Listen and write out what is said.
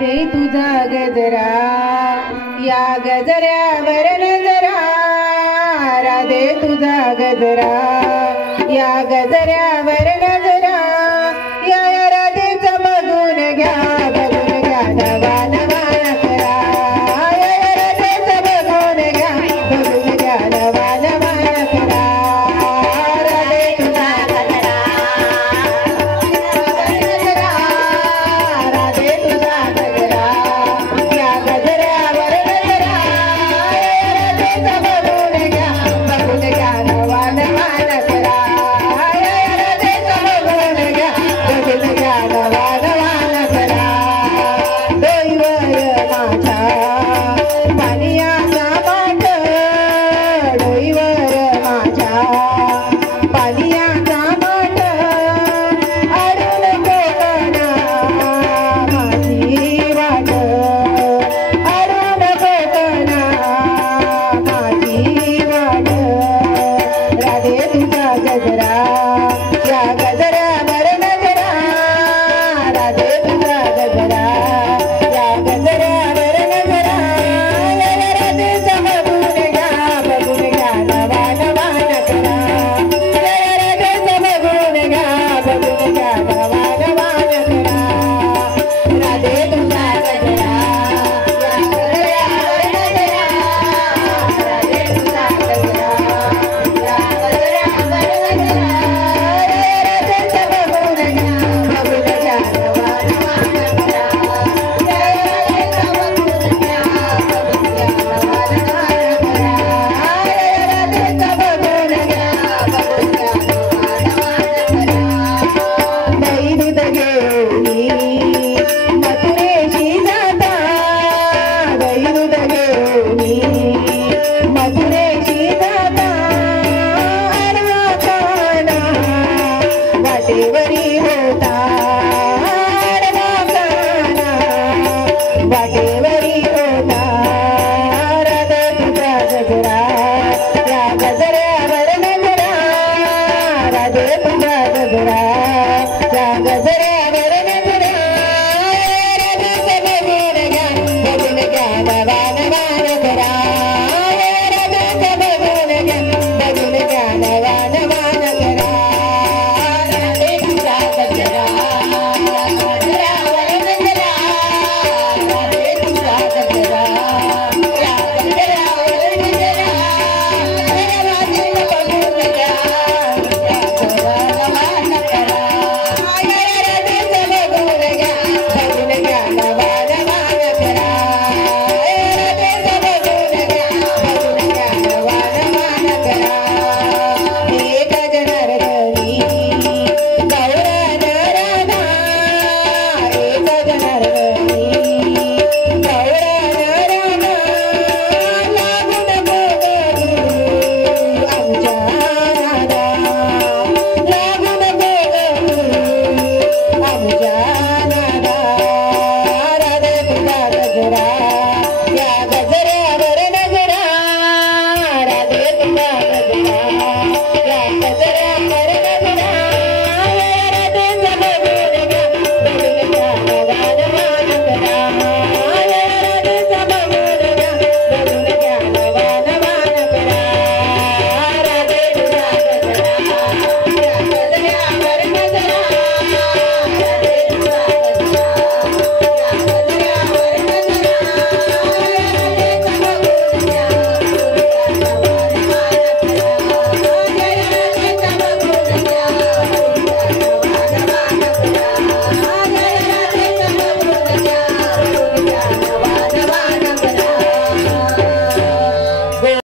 दे तुझा गजरा या गजऱ्यावर नजरा राधे तुझा गजरा या गजऱ्यावर नजरा या राधेचा बघून घ्या नवा नवा नखरा या राधेचा बघून घ्या नवा नवा नखरा राधे तुझा गजरा राधे तुझा गजरा या गजऱ्यावर नजरा राधेचा बघून घ्या नवा नवा नखरा राधेचा बघून घ्या नवा नवा नखरा डोईवर माझ्या पानियाचा माठ डोईवर माझ्या पानियाचा माठ अरुण कोकणा माझी वाट अरुण कोकणा माझी वाट राधे तुझा गजरा या गजऱ्यावर नजरा राधे तुझा गजरा या गजऱ्यावर नजरा या राधेचा बघून घ्या नवा नवा नखरा या राधेचा बघून घ्या नवा नवा नखरा राधे तुझा गजरा या गजऱ्यावर नजरा राधे तुझा गजरा या गजऱ्यावर नजरा राधेचा बघून घ्या नवा नवा नखरा या राधेचा बघून घ्या नवा नवा नखरा या राधेचा बघून घ्या नवा नवा नखरा दही दूध घेऊनी मथुरेशी जाता दही दूध घेऊनी मथुरेशी जाता आडवा काना वाटेवरी होता आडवा काना वाटेवरी होता राधे तुझा गजरा या गजऱ्यावर नजरा राधे तुझा गजरा या गजऱ्यावर नजरा राधेचा बघून घ्या नवा नवा नखरा